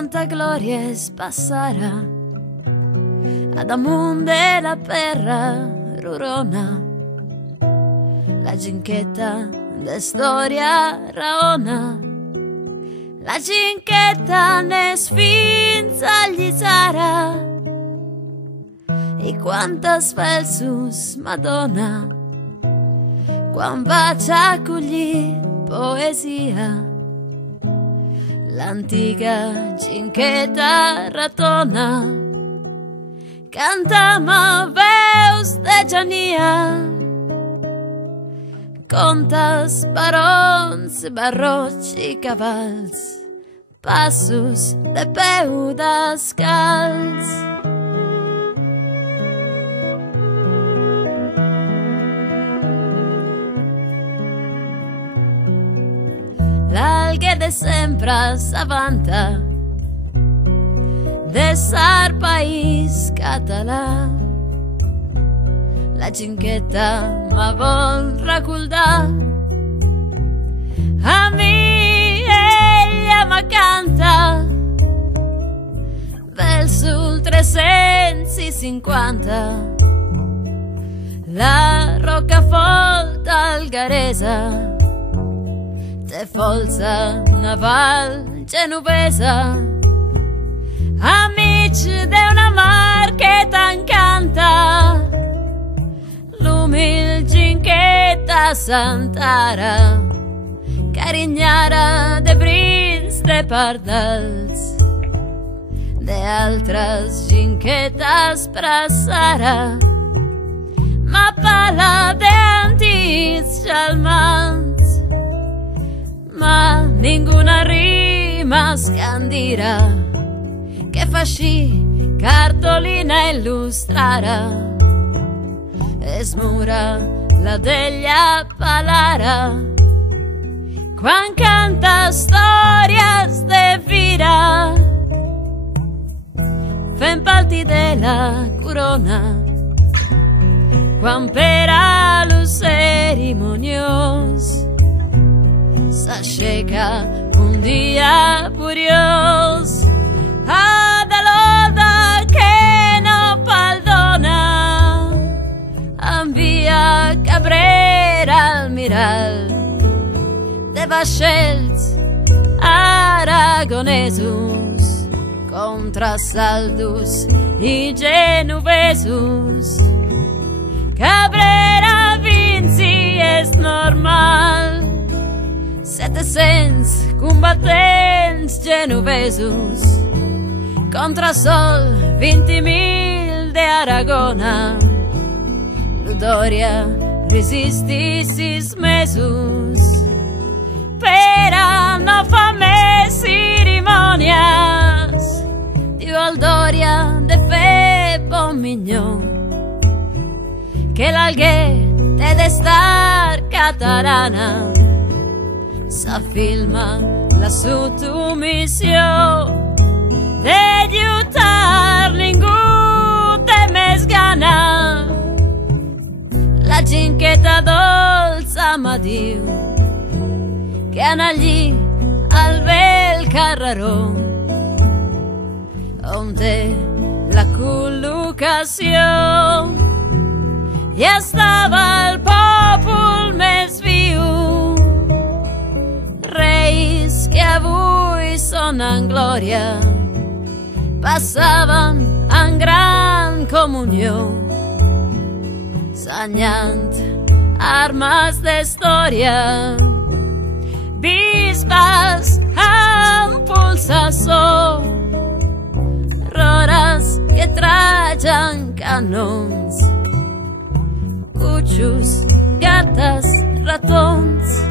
quanta gloria es passara ad amunt de la perra rurona, la ginchetta de storia raona, la ginchetta nes fins agli Zara, e quantas versus Madonna, quan bacia cugli poesia, l'antica ginchetta ratona, cantama veus de Giania, contas barons, barrots i cavals, passos de peu descalç. L'algue de sempre s'avanta de sar país català, la ginchetta ma vol recordar a mi, ella ma canta verso 350, la Rocafort algaresa te forza naval genovesa, amici de una mar che t'encanta, l'umil ginchetta Sant'Ara, carignara de brins de pardals, de altres ginquettes prassara, ma parla de antics germans, ma ninguna rima scandira che fasci cartolina illustrara e smura la deglia palara quan canta storias de vida, fem parti de la corona quan per a los cerimonios s'aixeca un dia furiós ad l'oda que no perdona, envia Cabrera almiral de vaixells aragonesos contra saldos i genovesos. Cabrera vinci és normal, 700 combatents genovesos contra sol 20.000 de Aragona. Ludoria resistí 6 mesos per a no fa més cerimonias. Diu el Doria de fer bon minyó que l'alguer té d'estar catalana. S'afilma la submissió de lluitar, ningú té més gana. La ginqueta dolça m'adiu que en allí al bel carreró on té la col·locació i estava el pòpul més viu, reis que avui són en glòria passaven en gran comunió, senyant armes d'història, bisbes amb pulsació, rores que tragen canons, cuchos, gates, ratons.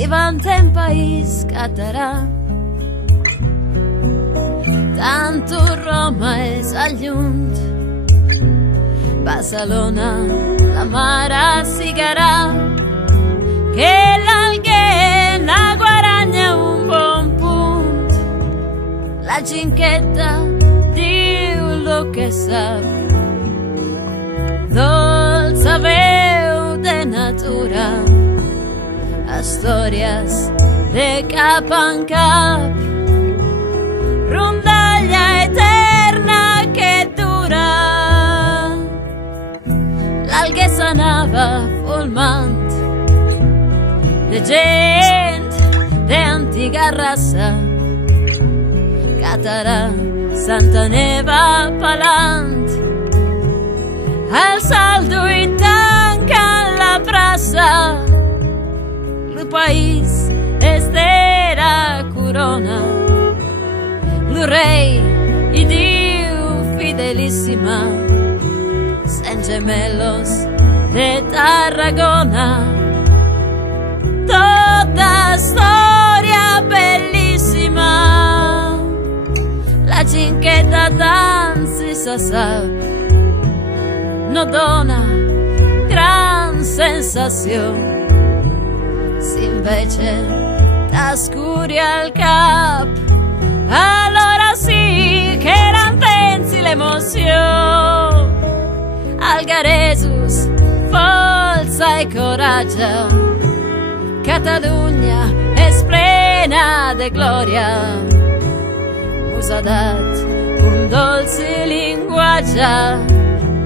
Divantem país català, tanto Roma és al lluny, Barcelona la mare sigarà, que l'alguer na guaranya un bon punt, la ginqueta diu lo que sap, dolça las historias de cap en cap, rondalla eterna que dura. L'alguessa anava formant de gent d'antiga raça, Càtara, Santa Neva, Palant, al saldo i tanca la praça. El país és d'era corona, el rei i diu fidelíssima, Cent gemelos de Tarragona. Tota storia bellissima, la cinqueta dansi sa sap, no dona gran sensazione. Se invece t'ascuri al cap, allora sì che ranvenzi l'emozione. Algaresus, forza e coraggio, Catalunya és plena de glòria. Us ha dat un dolce linguatge,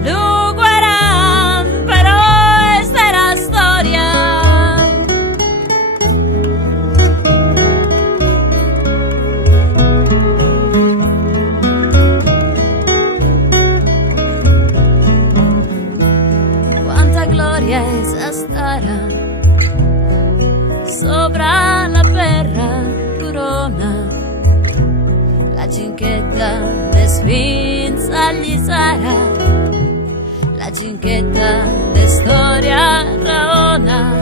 lo guaran, però és de la història. Quanta glòria és estara sopra la perra corona, la cinqueta des fins a Lliçara, la cinqueta de storia raona.